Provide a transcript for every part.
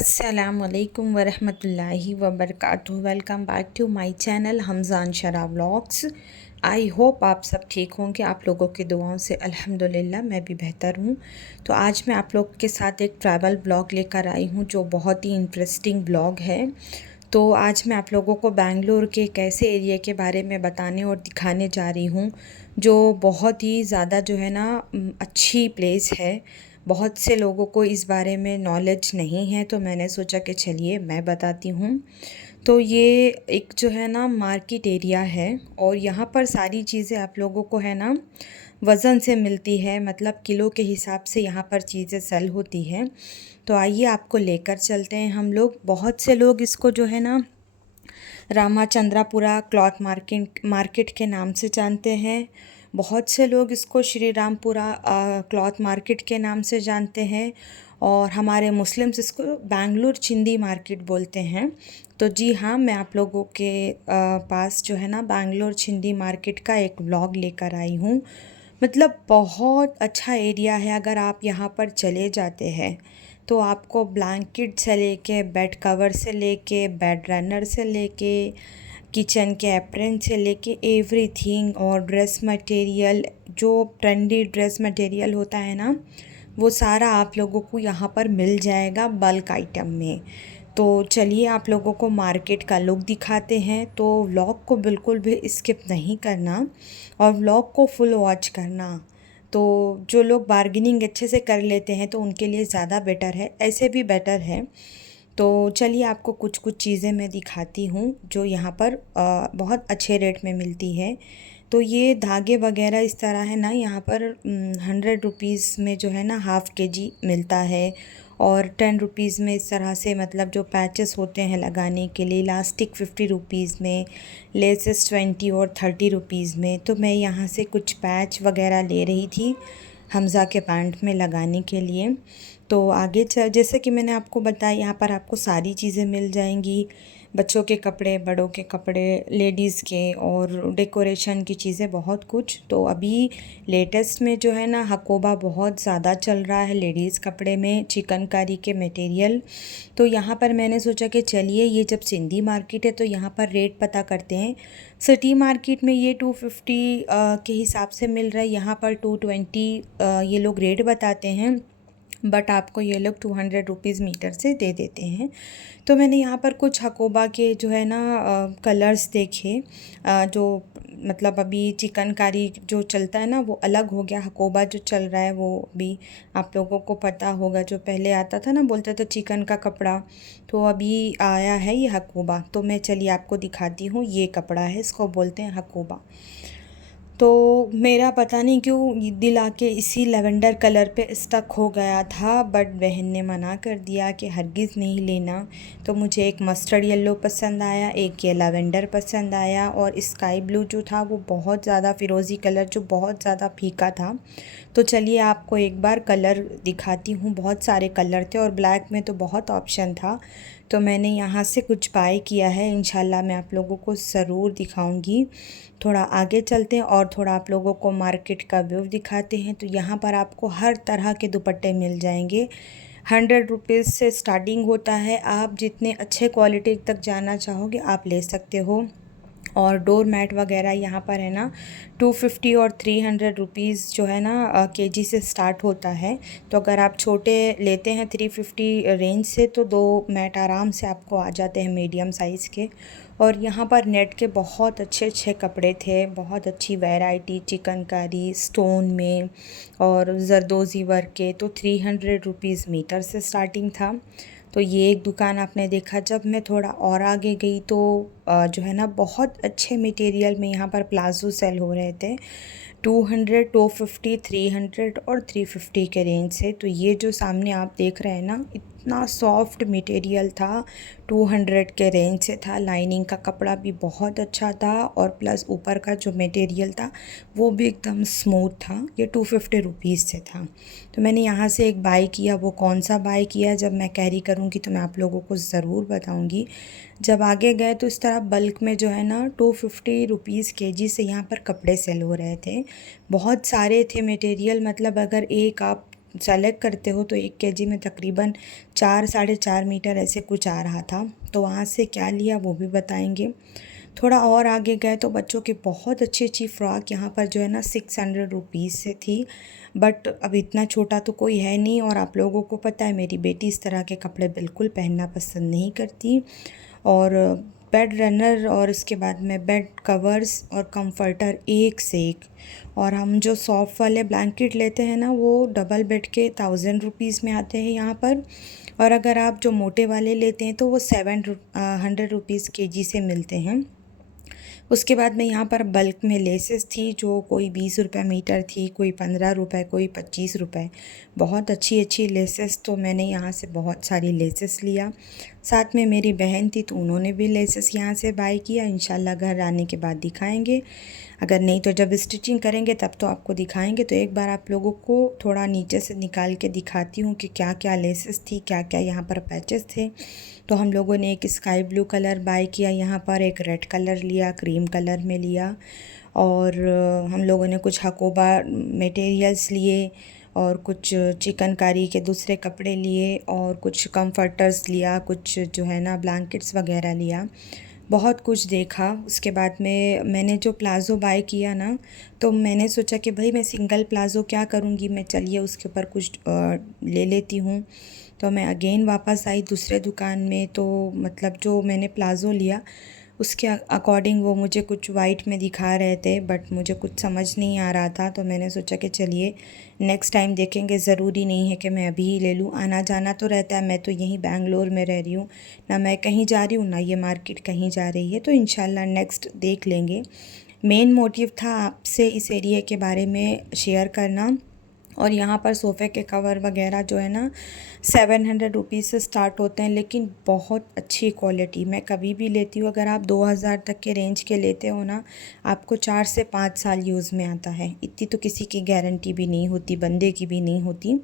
अस्सलामुअलैकुम वरहमतुल्लाहि वबरकातुहू। Welcome back to my channel Hamjan Shara vlogs. I hope आप सब ठीक होंगे। आप लोगों की दुआओं से अल्हम्दुलिल्लाह मैं भी बेहतर हूँ। तो आज मैं आप लोग के साथ एक ट्रैवल ब्लॉग लेकर आई हूँ जो बहुत ही इंटरेस्टिंग ब्लॉग है। तो आज मैं आप लोगों को बेंगलुरु के एक ऐसे एरिया के बारे में बताने और दिखाने जा रही हूँ जो बहुत ही ज़्यादा जो है ना अच्छी प्लेस है। बहुत से लोगों को इस बारे में नॉलेज नहीं है, तो मैंने सोचा कि चलिए मैं बताती हूँ। तो ये एक जो है ना मार्केट एरिया है और यहाँ पर सारी चीज़ें आप लोगों को है ना वज़न से मिलती है, मतलब किलो के हिसाब से यहाँ पर चीज़ें सेल होती हैं। तो आइए आपको लेकर चलते हैं हम लोग। बहुत से लोग इसको जो है ना रामाचंद्रापुरा क्लॉथ मार्केट के नाम से जानते हैं। बहुत से लोग इसको श्री रामपुरा क्लॉथ मार्केट के नाम से जानते हैं और हमारे मुस्लिम्स इसको बेंगलुरु चिंदी मार्केट बोलते हैं। तो जी हाँ, मैं आप लोगों के पास जो है ना बेंगलुरु चिंदी मार्केट का एक व्लॉग लेकर आई हूँ। मतलब बहुत अच्छा एरिया है। अगर आप यहाँ पर चले जाते हैं तो आपको ब्लैंकेट से लेके बेड कवर से लेके बेड रनर से लेके किचन के एप्रन से लेके एवरीथिंग और ड्रेस मटेरियल, जो ट्रेंडी ड्रेस मटेरियल होता है ना, वो सारा आप लोगों को यहाँ पर मिल जाएगा बल्क आइटम में। तो चलिए आप लोगों को मार्केट का लुक दिखाते हैं। तो व्लॉग को बिल्कुल भी स्किप नहीं करना और व्लॉग को फुल वॉच करना। तो जो लोग बार्गेनिंग अच्छे से कर लेते हैं तो उनके लिए ज़्यादा बेटर है, ऐसे भी बेटर है। तो चलिए आपको कुछ कुछ चीज़ें मैं दिखाती हूँ जो यहाँ पर बहुत अच्छे रेट में मिलती है। तो ये धागे वगैरह इस तरह है ना, यहाँ पर 100 रुपीज़ में जो है ना ½ kg मिलता है और 10 रुपीज़ में इस तरह से, मतलब जो पैचेस होते हैं लगाने के लिए, इलास्टिक 50 रुपीज़ में, लेसेस 20 और 30 रुपीज़ में। तो मैं यहाँ से कुछ पैच वगैरह ले रही थी हमज़ा के पैंट में लगाने के लिए। तो आगे जैसे कि मैंने आपको बताया, यहाँ पर आपको सारी चीज़ें मिल जाएंगी। बच्चों के कपड़े, बड़ों के कपड़े, लेडीज़ के और डेकोरेशन की चीज़ें, बहुत कुछ। तो अभी लेटेस्ट में जो है ना हकोबा बहुत ज़्यादा चल रहा है लेडीज़ कपड़े में, चिकनकारी के मटेरियल। तो यहाँ पर मैंने सोचा कि चलिए, ये जब सिंधी मार्केट है तो यहाँ पर रेट पता करते हैं। सिटी मार्केट में ये 250 के हिसाब से मिल रहा है, यहाँ पर 220 ये लोग रेट बताते हैं, बट आपको ये लोग 200 रुपीज़ मीटर से दे देते हैं। तो मैंने यहाँ पर कुछ हकोबा के जो है ना कलर्स देखे, जो मतलब अभी चिकनकारी जो चलता है ना वो अलग हो गया, हकोबा जो चल रहा है वो भी आप लोगों को पता होगा। जो पहले आता था ना, बोलते थे चिकन का कपड़ा, तो अभी आया है ये हकोबा। तो मैं चलिए आपको दिखाती हूँ, ये कपड़ा है, इसको बोलते हैं हकोबा। तो मेरा पता नहीं क्यों दिल आके इसी लेवेंडर कलर पे स्टक हो गया था, बट बहन ने मना कर दिया कि हरगिज़ नहीं लेना। तो मुझे एक मस्टर्ड येलो पसंद आया, एक ये लेवेंडर पसंद आया और स्काई ब्लू जो था वो बहुत ज़्यादा, फ़िरोज़ी कलर जो बहुत ज़्यादा फीका था। तो चलिए आपको एक बार कलर दिखाती हूँ। बहुत सारे कलर थे और ब्लैक में तो बहुत ऑप्शन था। तो मैंने यहाँ से कुछ बाय किया है, इंशाल्लाह मैं आप लोगों को ज़रूर दिखाऊंगी। थोड़ा आगे चलते हैं और थोड़ा आप लोगों को मार्केट का व्यू दिखाते हैं। तो यहाँ पर आपको हर तरह के दुपट्टे मिल जाएंगे। 100 रुपीज़ से स्टार्टिंग होता है, आप जितने अच्छे क्वालिटी तक जाना चाहोगे आप ले सकते हो। और डोर मैट वगैरह यहाँ पर है ना 250 और 300 रुपीज़ जो है ना केजी से स्टार्ट होता है। तो अगर आप छोटे लेते हैं 350 रेंज से तो 2 मैट आराम से आपको आ जाते हैं मीडियम साइज़ के। और यहाँ पर नेट के बहुत अच्छे अच्छे कपड़े थे, बहुत अच्छी वैरायटी, चिकनकारी स्टोन में और जरदोज़ी वर्क के। तो 300 रुपीज़ मीटर से स्टार्टिंग था। तो ये एक दुकान आपने देखा। जब मैं थोड़ा और आगे गई तो जो है ना बहुत अच्छे मटेरियल में यहाँ पर प्लाज़ो सेल हो रहे थे, 200, 250, 300 और 350 के रेंज से। तो ये जो सामने आप देख रहे हैं ना, इतना सॉफ्ट मटेरियल था, 200 के रेंज से था। लाइनिंग का कपड़ा भी बहुत अच्छा था और प्लस ऊपर का जो मटेरियल था वो भी एकदम स्मूथ था। ये 250 रुपीज़ से था। तो मैंने यहाँ से एक बाय किया। वो कौन सा बाय किया जब मैं कैरी करूँगी तो मैं आप लोगों को ज़रूर बताऊँगी। जब आगे गए तो इस तरह बल्क में जो है ना 250 रुपीज़ केजी से यहाँ पर कपड़े सेल हो रहे थे। बहुत सारे थे मटेरियल, मतलब अगर एक आप सेलेक्ट करते हो तो 1 केजी में तकरीबन 4 साढ़े 4 मीटर ऐसे कुछ आ रहा था। तो वहाँ से क्या लिया वो भी बताएंगे। थोड़ा और आगे गए तो बच्चों की बहुत अच्छी अच्छी फ़्रॉक यहाँ पर जो है ना 600 रुपीज़ से थी। बट अब इतना छोटा तो कोई है नहीं, और आप लोगों को पता है मेरी बेटी इस तरह के कपड़े बिल्कुल पहनना पसंद नहीं करती। और बेड रनर और इसके बाद में बेड कवर्स और कंफर्टर एक से एक। और हम जो सॉफ्ट वाले ब्लैंकेट लेते हैं ना वो डबल बेड के 1000 रुपीज़ में आते हैं यहाँ पर। और अगर आप जो मोटे वाले लेते हैं तो वो 700 रुपीज़ केजी से मिलते हैं। उसके बाद में यहाँ पर बल्क में लेसेस थी जो कोई 20 रुपये मीटर थी, कोई 15 रुपये, कोई 25 रुपये। बहुत अच्छी अच्छी लेसेस, तो मैंने यहाँ से बहुत सारी लेसेस लिया। साथ में मेरी बहन थी तो उन्होंने भी लेसेस यहाँ से बाय किया। इंशाल्लाह घर आने के बाद दिखाएंगे, अगर नहीं तो जब स्टिचिंग करेंगे तब तो आपको दिखाएंगे। तो एक बार आप लोगों को थोड़ा नीचे से निकाल के दिखाती हूँ कि क्या क्या लेसेस थी, क्या क्या यहाँ पर पैचेस थे। तो हम लोगों ने एक स्काई ब्लू कलर बाय किया यहाँ पर, एक रेड कलर लिया, क्रीम कलर में लिया, और हम लोगों ने कुछ हकोबा मटेरियल्स लिए, और कुछ चिकनकारी के दूसरे कपड़े लिए, और कुछ कंफर्टर्स लिया, कुछ जो है ना ब्लैंकेट्स वगैरह लिया। बहुत कुछ देखा। उसके बाद में मैंने जो प्लाज़ो बाय किया ना, तो मैंने सोचा कि भाई मैं सिंगल प्लाज़ो क्या करूँगी, मैं चलिए उसके ऊपर कुछ ले लेती हूँ। तो मैं अगेन वापस आई दूसरे दुकान में। तो मतलब जो मैंने प्लाज़ो लिया उसके अकॉर्डिंग वो मुझे कुछ वाइट में दिखा रहे थे, बट मुझे कुछ समझ नहीं आ रहा था। तो मैंने सोचा कि चलिए नेक्स्ट टाइम देखेंगे, ज़रूरी नहीं है कि मैं अभी ही ले लूँ। आना जाना तो रहता है, मैं तो यहीं बेंगलोर में रह रही हूँ, ना मैं कहीं जा रही हूँ ना ये मार्केट कहीं जा रही है। तो इंशाल्लाह नेक्स्ट देख लेंगे। मेन मोटिव था आपसे इस एरिया के बारे में शेयर करना। और यहाँ पर सोफ़े के कवर वगैरह जो है ना 700 रुपीज़ से स्टार्ट होते हैं, लेकिन बहुत अच्छी क्वालिटी। मैं कभी भी लेती हूँ, अगर आप 2000 तक के रेंज के लेते हो ना, आपको 4 से 5 साल यूज़ में आता है। इतनी तो किसी की गारंटी भी नहीं होती, बंदे की भी नहीं होती।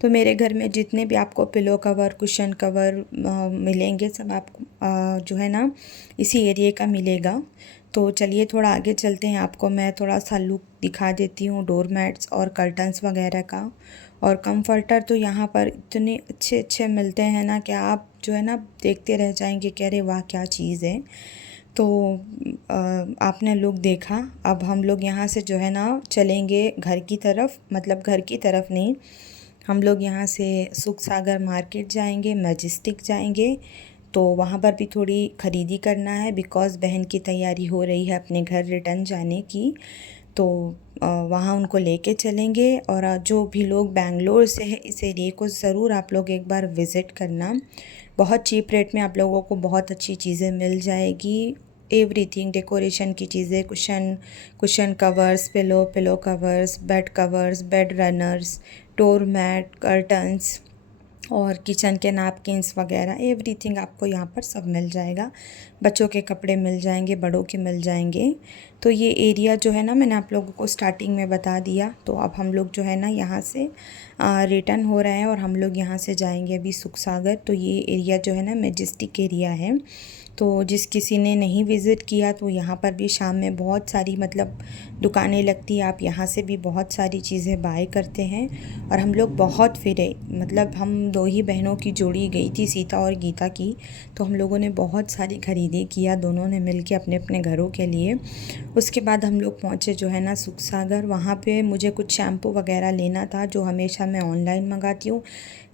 तो मेरे घर में जितने भी आपको पिलो कवर, कुशन कवर मिलेंगे सब आपको जो है ना इसी एरिया का मिलेगा। तो चलिए थोड़ा आगे चलते हैं, आपको मैं थोड़ा सा लुक दिखा देती हूँ डोर मैट्स और कर्टन्स वगैरह का। और कंफर्टर तो यहाँ पर इतने अच्छे अच्छे मिलते हैं ना कि आप जो है ना देखते रह जाएंगे कि अरे वाह क्या चीज़ है। तो आपने लुक देखा। अब हम लोग यहाँ से जो है ना चलेंगे घर की तरफ, मतलब घर की तरफ नहीं, हम लोग यहाँ से सुख सागर मार्केट जाएंगे, मैजेस्टिक जाएंगे। तो वहाँ पर भी थोड़ी ख़रीदी करना है, बिकॉज़ बहन की तैयारी हो रही है अपने घर रिटर्न जाने की। तो वहाँ उनको लेके चलेंगे। और जो भी लोग बेंगलोर से है इस एरिया को ज़रूर आप लोग एक बार विज़िट करना। बहुत चीप रेट में आप लोगों को बहुत अच्छी चीज़ें मिल जाएगी। एवरीथिंग, डेकोरेशन की चीज़ें, cushion covers, pillow covers, bed runners, door mat, curtains, और किचन के नैपकिन्स वगैरह, एवरीथिंग आपको यहाँ पर सब मिल जाएगा। बच्चों के कपड़े मिल जाएंगे, बड़ों के मिल जाएंगे। तो ये एरिया जो है ना मैंने आप लोगों को स्टार्टिंग में बता दिया। तो अब हम लोग जो है ना यहाँ से रिटर्न हो रहे हैं, और हम लोग यहाँ से जाएंगे अभी सुख सागर। तो ये एरिया जो है ना मैजेस्टिक एरिया है। तो जिस किसी ने नहीं विज़िट किया तो यहाँ पर भी शाम में बहुत सारी मतलब दुकानें लगती हैं, आप यहाँ से भी बहुत सारी चीज़ें बाय करते हैं। और हम लोग बहुत फिरे, मतलब हम 2 ही बहनों की जोड़ी गई थी, सीता और गीता की। तो हम लोगों ने बहुत सारी खरीदी किया, दोनों ने मिल के अपने अपने घरों के लिए। उसके बाद हम लोग पहुँचे जो है ना सुख सागर। वहाँ पे मुझे कुछ शैम्पू वगैरह लेना था जो हमेशा मैं ऑनलाइन मंगाती हूँ,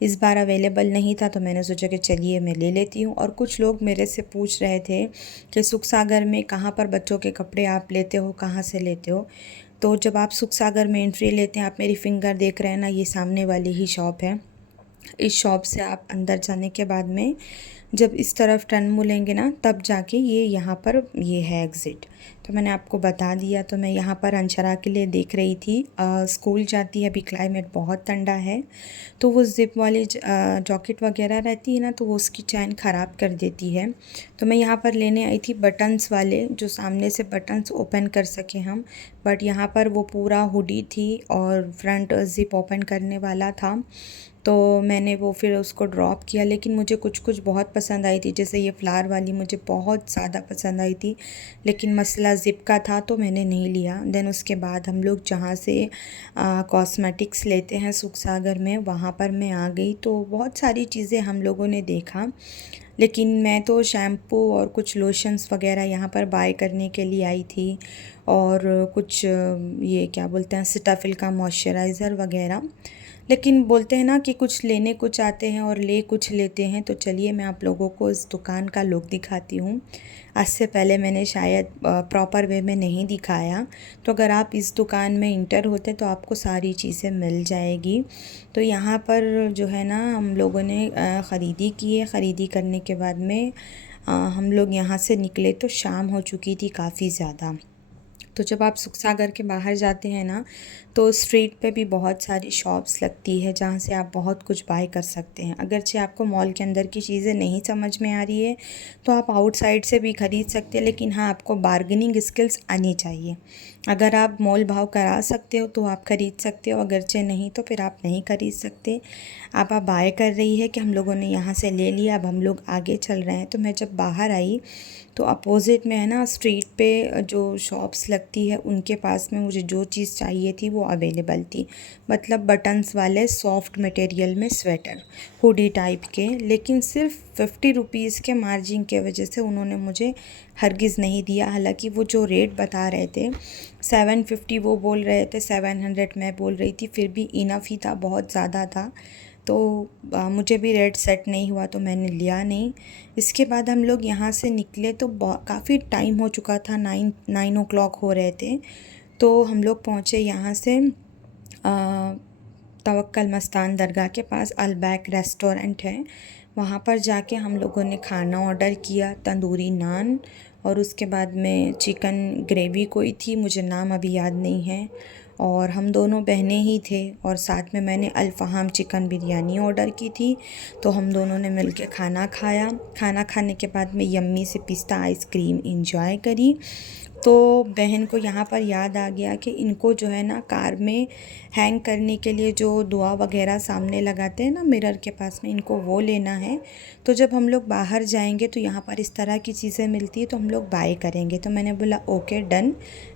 इस बार अवेलेबल नहीं था। तो मैंने सोचा कि चलिए मैं ले लेती हूँ। और कुछ लोग मेरे से पूछ रहे थे कि सुख सागर में कहाँ पर बच्चों के कपड़े आप लेते हो, कहाँ से लेते हो। तो जब आप सुख सागर में एंट्री लेते हैं, आप मेरी फिंगर देख रहे हैं ना, ये सामने वाली ही शॉप है। इस शॉप से आप अंदर जाने के बाद में जब इस तरफ टर्न मुड़ेंगे ना, तब जाके ये यहाँ पर ये है एग्ज़िट। तो मैंने आपको बता दिया। तो मैं यहाँ पर अंशरा के लिए देख रही थी, स्कूल जाती है, अभी क्लाइमेट बहुत ठंडा है, तो वो ज़िप वाली जॉकेट वगैरह रहती है ना, तो वो उसकी चैन ख़राब कर देती है। तो मैं यहाँ पर लेने आई थी बटन्स वाले, जो सामने से बटन्स ओपन कर सकें हम। बट यहाँ पर वो पूरा हुडी थी और फ्रंट ज़िप ओपन करने वाला था। तो मैंने वो फिर उसको ड्रॉप किया, लेकिन मुझे कुछ कुछ बहुत पसंद आई थी, जैसे ये फ्लावर वाली मुझे बहुत ज़्यादा पसंद आई थी, लेकिन मसला ज़िप का था तो मैंने नहीं लिया। देन उसके बाद हम लोग जहाँ से कॉस्मेटिक्स लेते हैं सुख सागर में, वहाँ पर मैं आ गई। तो बहुत सारी चीज़ें हम लोगों ने देखा, लेकिन मैं तो शैम्पू और कुछ लोशंस वगैरह यहाँ पर बाय करने के लिए आई थी, और कुछ ये क्या बोलते हैं सिटाफिल का मॉइस्चराइज़र वगैरह। लेकिन बोलते हैं ना कि कुछ लेने कुछ आते हैं और ले कुछ लेते हैं। तो चलिए मैं आप लोगों को इस दुकान का लुक दिखाती हूँ। आज से पहले मैंने शायद प्रॉपर वे में नहीं दिखाया, तो अगर आप इस दुकान में इंटर होते तो आपको सारी चीज़ें मिल जाएगी। तो यहाँ पर जो है ना हम लोगों ने ख़रीदी की है। ख़रीदी करने के बाद में हम लोग यहाँ से निकले तो शाम हो चुकी थी काफ़ी ज़्यादा। तो जब आप सुख सागर के बाहर जाते हैं ना, तो स्ट्रीट पे भी बहुत सारी शॉप्स लगती है जहाँ से आप बहुत कुछ बाय कर सकते हैं। अगरचे आपको मॉल के अंदर की चीज़ें नहीं समझ में आ रही है तो आप आउटसाइड से भी ख़रीद सकते हैं, लेकिन हाँ आपको बार्गेनिंग स्किल्स आनी चाहिए। अगर आप मोल भाव करा सकते हो तो आप ख़रीद सकते हो, अगरचे नहीं तो फिर आप नहीं ख़रीद सकते। आप बाय कर रही है कि हम लोगों ने यहाँ से ले लिया, अब हम लोग आगे चल रहे हैं। तो मैं जब बाहर आई तो अपोज़िट में है ना स्ट्रीट पे जो शॉप्स लगती है उनके पास में मुझे जो चीज़ चाहिए थी वो अवेलेबल थी। मतलब बटन्स वाले सॉफ्ट मटेरियल में स्वेटर, हुडी टाइप के, लेकिन सिर्फ 50 रुपीज़ के मार्जिन के वजह से उन्होंने मुझे हरगिज़ नहीं दिया। हालांकि वो जो रेट बता रहे थे 750 वो बोल रहे थे, 700 मैं बोल रही थी, फिर भी इनफ ही था, बहुत ज़्यादा था। तो मुझे भी रेट सेट नहीं हुआ तो मैंने लिया नहीं। इसके बाद हम लोग यहाँ से निकले तो काफ़ी टाइम हो चुका था, 9 हो रहे थे। तो हम लोग पहुँचे यहाँ से तवक्कल मस्तान दरगाह के पास अलबैक रेस्टोरेंट है, वहाँ पर जाके हम लोगों ने खाना ऑर्डर किया, तंदूरी नान, और उसके बाद में चिकन ग्रेवी कोई थी, मुझे नाम अभी याद नहीं है, और हम दोनों बहनें ही थे, और साथ में मैंने अल्फ़हाम चिकन बिरयानी ऑर्डर की थी। तो हम दोनों ने मिलके खाना खाया। खाना खाने के बाद में यम्मी से पिस्ता आइसक्रीम इंजॉय करी। तो बहन को यहाँ पर याद आ गया कि इनको जो है ना कार में हैंग करने के लिए जो दुआ वगैरह सामने लगाते हैं ना मिरर के पास में, इनको वो लेना है। तो जब हम लोग बाहर जाएंगे तो यहाँ पर इस तरह की चीज़ें मिलती है तो हम लोग बाय करेंगे। तो मैंने बोला ओके डन,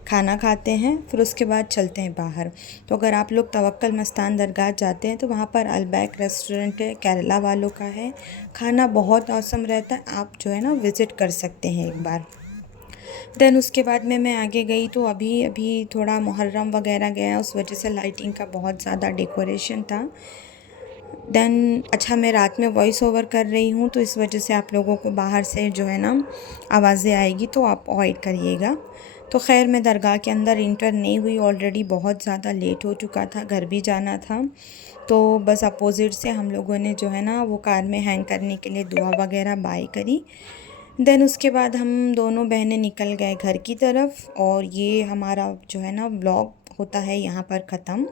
खाना खाते हैं फिर उसके बाद चलते हैं बाहर। तो अगर आप लोग तवक्कल मस्तान दरगाह जाते हैं तो वहाँ पर अलबैक रेस्टोरेंट है, केरला वालों का है, खाना बहुत औसम रहता है, आप जो है ना विज़िट कर सकते हैं एक बार। देन उसके बाद में मैं आगे गई तो अभी अभी थोड़ा मुहर्रम वगैरह गया, उस वजह से लाइटिंग का बहुत ज़्यादा डेकोरेशन था। देन अच्छा मैं रात में वॉइस ओवर कर रही हूँ तो इस वजह से आप लोगों को बाहर से जो है ना आवाज़ें आएगी तो आप अवॉइड करिएगा। तो खैर मैं दरगाह के अंदर इंटर नहीं हुई, ऑलरेडी बहुत ज़्यादा लेट हो चुका था, घर भी जाना था। तो बस अपोज़िट से हम लोगों ने जो है ना वो कार में हैंग करने के लिए दुआ वगैरह बाय करी। देन उसके बाद हम दोनों बहनें निकल गए घर की तरफ, और ये हमारा जो है ना व्लॉग होता है यहाँ पर ख़त्म।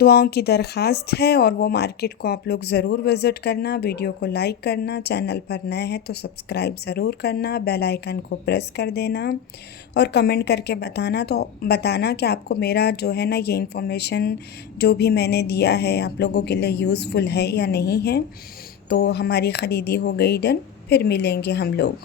दुआओं की दरख्वास्त है, और वो मार्केट को आप लोग ज़रूर विज़िट करना, वीडियो को लाइक करना, चैनल पर नए हैं तो सब्सक्राइब ज़रूर करना, बेल आइकन को प्रेस कर देना, और कमेंट करके बताना कि आपको मेरा जो है ना ये इन्फॉर्मेशन जो भी मैंने दिया है आप लोगों के लिए यूज़फुल है या नहीं है। तो हमारी ख़रीदी हो गई डन, फिर मिलेंगे हम लोग।